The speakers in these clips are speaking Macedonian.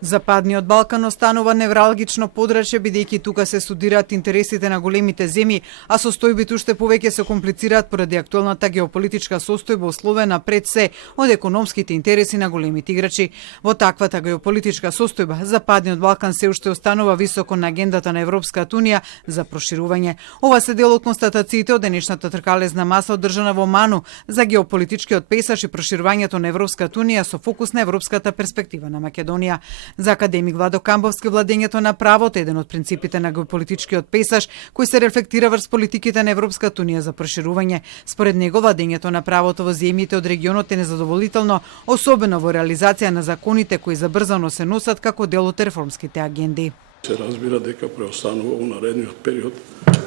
Западниот Балкан останува невралгично подрачје бидејќи тука се студираат интересите на големите земји, а состојбите уште повеќе се комплицираат поради актуелната геополитичка состојба условена пред се од економските интереси на големите играчи. Во таквата геополитичка состојба, Западниот Балкан се уште останува високо на агендата на Европската унија за проширување. Ова се дел од констатациите од денешната тркалезна маса одржана во Ману за геополитичкиот пейсаж и проширувањето на Европската унија со фокус на европската перспектива на Македонија. За академик Владо Камбовски, владењето на правото е еден од принципите на геополитичкиот пейсаж кој се рефлектира врз политиките на Европската унија за проширување. Според него, владењето на правото во земјите од регионот е незадоволително, особено во реализација на законите кои забрзано се носат како дел од реформските агенди. Се разбира дека преостанува во наредниот период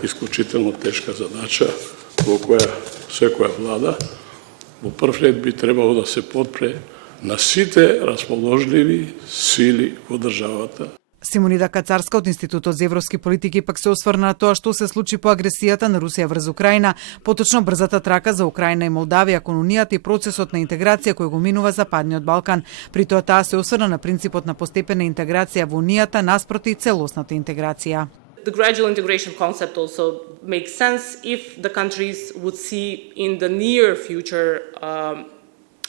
исклучително тешка задача во која секоја влада во прв ред би требало да се подпре на сите расположливи сили во државата. Симонида Кацарска од Институтот за европски политики пак се осврна на тоа што се случи по агресијата на Русија врз Украина, поточно брзата трака за Украина и Молдавија кон Унијата и процесот на интеграција кој го минува Западниот Балкан. При тоа таа се осврна на принципот на постепена интеграција во Унијата наспроти целосната интеграција. The gradual integration concept also makes sense if the countries would see in the near future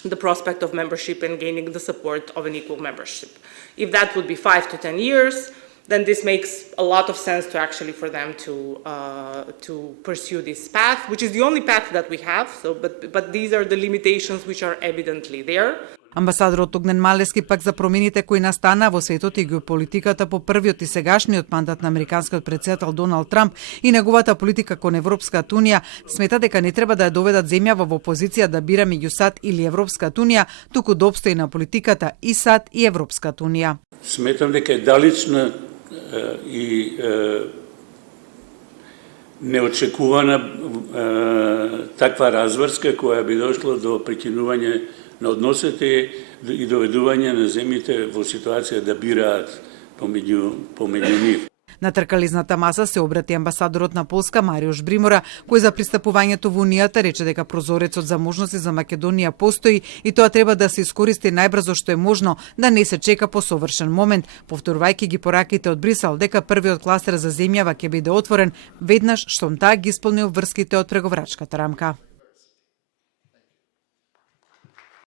the prospect of membership and gaining the support of an equal membership. If that would be 5 to 10 years, then this makes a lot of sense to actually for them to pursue this path, which is the only path that we have. So, but these are the limitations which are evidently there. Амбасадорот Огнен Малески пак за промените кои настана во светот и геополитиката по првиот и сегашниот мандат на американскиот претседател Доналд Трамп и неговата политика кон Европската унија, смета дека не треба да ја доведат земјава во позиција да бира меѓу САД или Европската унија, туку да обстои на политиката и САД и Европската унија. Сметам дека е далечна и неочекувана таква разврска која би дошла до прекинување на односите и доведување на земјите во ситуација да бираат помеѓу нив. На тркализната маса се обрати амбасадорот на Полска Мариуш Бримора, кој за пристапувањето во Унијата рече дека прозорецот за можности за Македонија постои и тоа треба да се искористи најбрзо што е можно, да не се чека по совршен момент, повторувајќи ги пораките од Брисел дека првиот кластер за земјава ќе биде отворен веднаш штом таа ги исполни обврските од преговарачката рамка.